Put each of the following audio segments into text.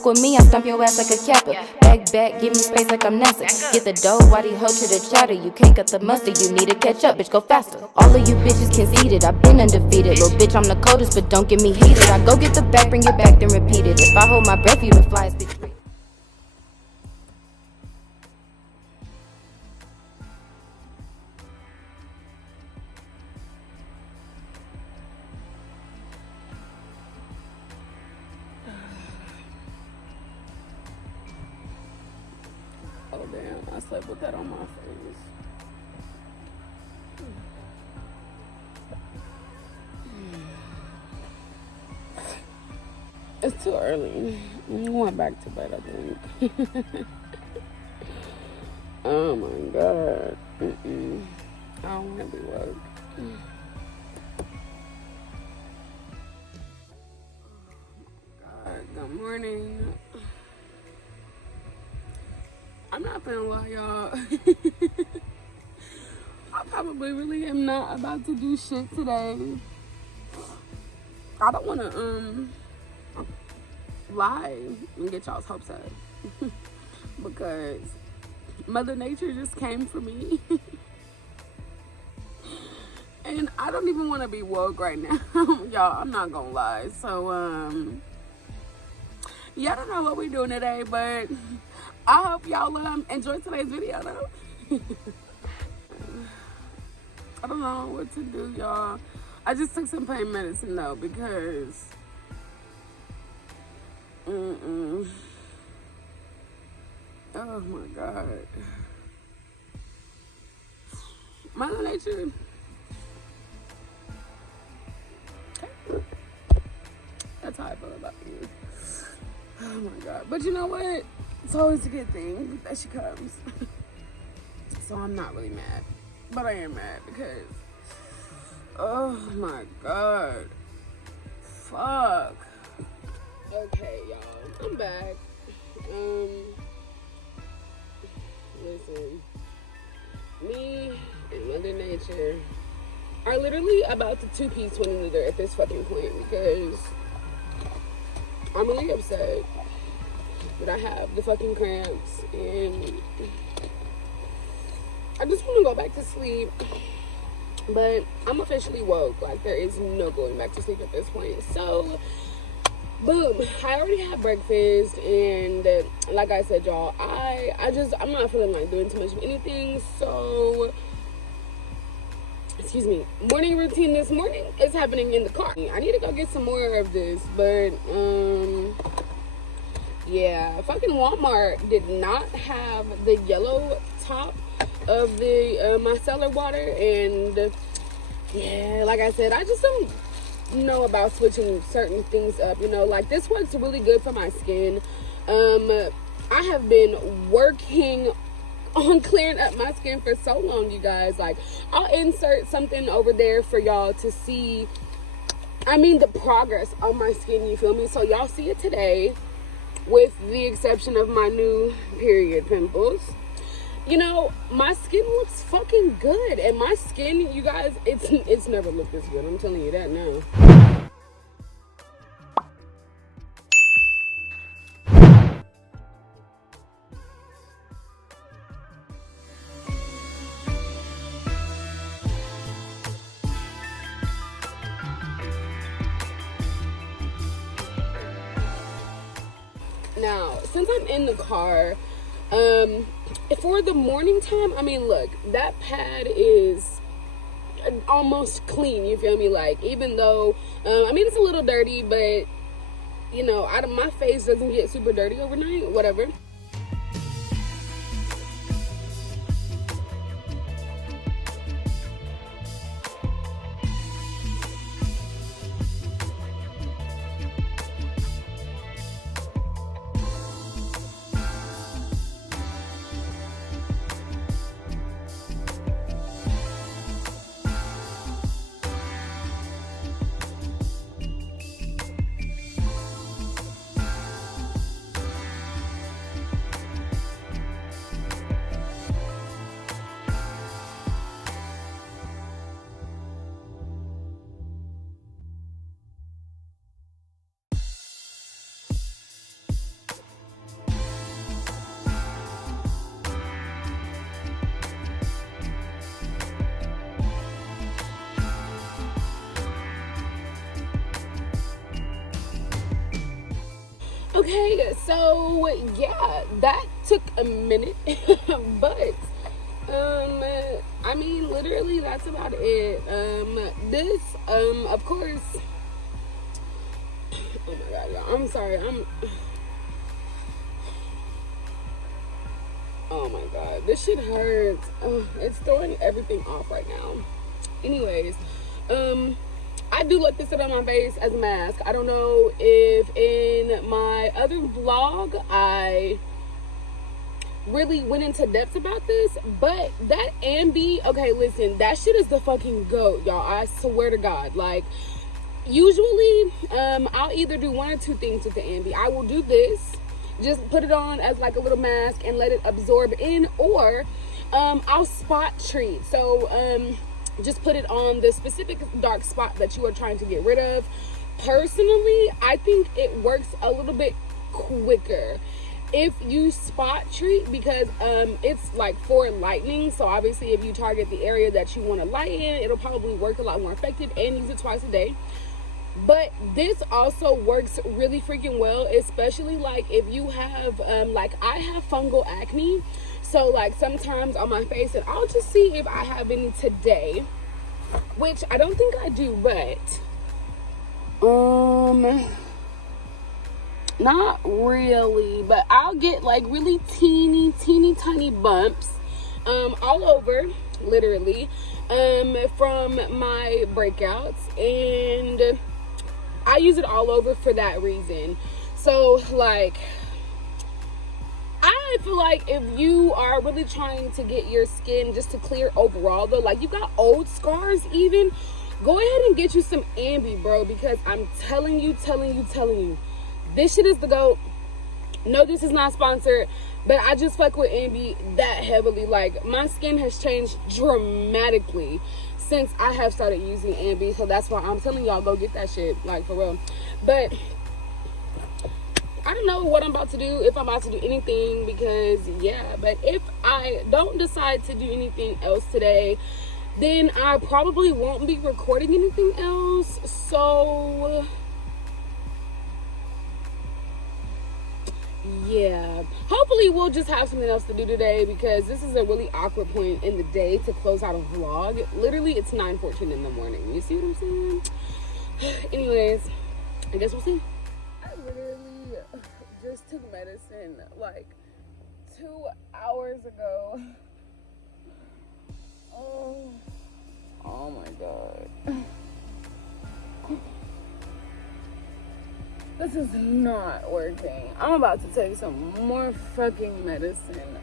Fuck with me, I stomp your ass like a capper. Back, give me space like I'm NASA. Get the dough, why the hoe to the chatter? You can't cut the mustard, you need to catch up, bitch, go faster. All of you bitches conceited, I've been undefeated. Little bitch, I'm the coldest, but don't get me heated. I go get the back, bring it back, then repeat it. If I hold my breath, you the flies, bitch. Oh damn, I slept with that on my face. It's too early. I went back to bed, I think. Oh my god. I don't want to be woke. God, good morning. I'm not gonna lie, y'all. I probably really am not about to do shit today. I don't want to lie and get y'all's hopes up because Mother Nature just came for me. And I don't even want to be woke right now. Y'all, I'm not gonna lie. So yeah, I don't know what we're doing today, but I hope y'all enjoy today's video though. I don't know what to do, y'all. I just took some pain medicine though because oh my god, Mother Nature. That's how I feel about you. Oh my god. But you know what? It's always a good thing that she comes. So I'm not really mad. But I am mad because, oh my god. Fuck. Okay, y'all. I'm back. Listen. Me and Mother Nature are literally about to two-piece one another at this fucking point because I'm really upset that I have the fucking cramps and I just want to go back to sleep, but I'm officially woke. Like, there is no going back to sleep at this point. So, boom, I already had breakfast, and like I said, y'all, I'm not feeling like doing too much of anything. So, excuse me, morning routine this morning is happening in the car. I need to go get some more of this, but yeah, fucking Walmart did not have the yellow top of the micellar water, and yeah, like I said, I just don't know about switching certain things up, you know. Like, this works really good for my skin. I have been working on clearing up my skin for so long, you guys. Like, I'll insert something over there for y'all to see, I mean, the progress on my skin, you feel me? So y'all see it today, with the exception of my new period pimples. You know, my skin looks fucking good, and my skin, you guys, it's never looked this good. I'm telling you that now. Now, since I'm in the car, for the morning time, I mean, look, that pad is almost clean, you feel me? Like, even though, I mean, it's a little dirty, but, you know, my face doesn't get super dirty overnight, whatever. Okay, so yeah, that took a minute, but I mean, literally, that's about it. This, of course. Oh my god, y'all. I'm sorry. Oh my god, this shit hurts. It's throwing everything off right now. Anyways, I do like to sit on my face as a mask. I don't know if in my other vlog I really went into depth about this, but that Ambi, okay, listen, that shit is the fucking goat, y'all. I swear to God. Like, usually, I'll either do one or two things with the Ambi. I will do this, just put it on as like a little mask and let it absorb in, or I'll spot treat. So, just put it on the specific dark spot that you are trying to get rid of. Personally, I think it works a little bit quicker if you spot treat, because it's like for lightening. So obviously if you target the area that you want to lighten, it'll probably work a lot more effective, and use it twice a day. But this also works really freaking well, especially like if you have like I have fungal acne. So like sometimes on my face, and I'll just see if I have any today, which I don't think I do, but not really, but I'll get like really teeny tiny bumps all over, literally, from my breakouts, and I use it all over for that reason. So like, I feel like if you are really trying to get your skin just to clear overall though, like you got old scars even, go ahead and get you some Ambi, bro, because I'm telling you, this shit is the GOAT. No, this is not sponsored, but I just fuck with Ambi that heavily. Like, my skin has changed dramatically since I have started using Ambi, so that's why I'm telling y'all, go get that shit, like, for real. But I don't know what I'm about to do, if I'm about to do anything, because yeah, but if I don't decide to do anything else today, then I probably won't be recording anything else. So yeah, hopefully we'll just have something else to do today, because this is a really awkward point in the day to close out a vlog. Literally, it's 9:14 in the morning. You see what I'm saying? Anyways, I guess we'll see. I literally just took medicine like 2 hours ago. Oh my god. This is not working. I'm about to take some more fucking medicine.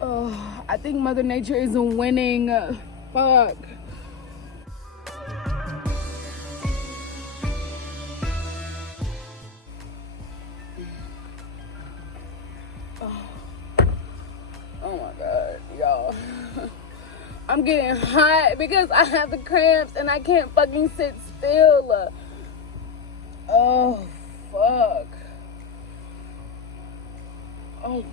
Oh, I think Mother Nature is winning. Fuck. Oh my god, y'all. I'm getting hot because I have the cramps and I can't fucking sit still. Oh, fuck. Oh.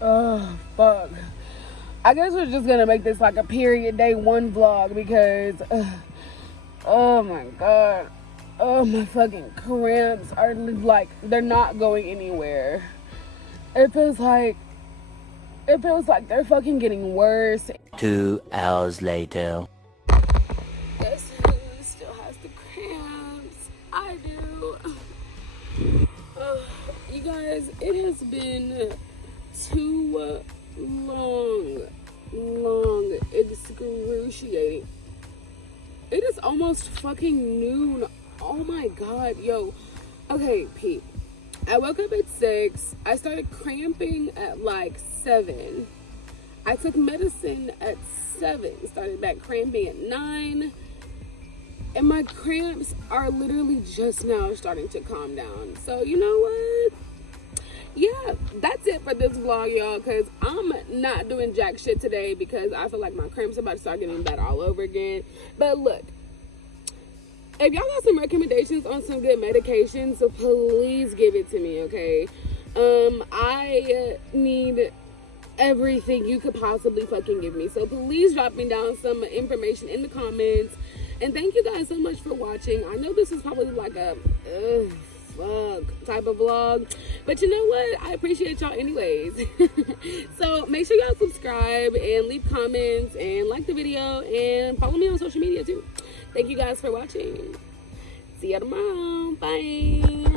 Oh, fuck. I guess we're just gonna make this like a period day one vlog, because Oh my god. Oh, my fucking cramps are like, they're not going anywhere. It feels like they're fucking getting worse. 2 hours later. Guess who still has the cramps? I do. You guys, it has been too long, excruciating. It is almost fucking noon. Oh my god, yo. Okay, Pete. I woke up at 6. I started cramping at like 7. I took medicine at 7. Started back cramping at 9. And my cramps are literally just now starting to calm down. So, you know what? Yeah, that's it for this vlog, y'all, because I'm not doing jack shit today because I feel like my cramps are about to start getting bad all over again. But look, if y'all got some recommendations on some good medications, so please give it to me, okay? I need everything you could possibly fucking give me. So please drop me down some information in the comments. And thank you guys so much for watching. I know this is probably like a type of vlog, but you know what? I appreciate y'all anyways. So make sure y'all subscribe and leave comments and like the video and follow me on social media too. Thank you guys for watching. See ya tomorrow. Bye.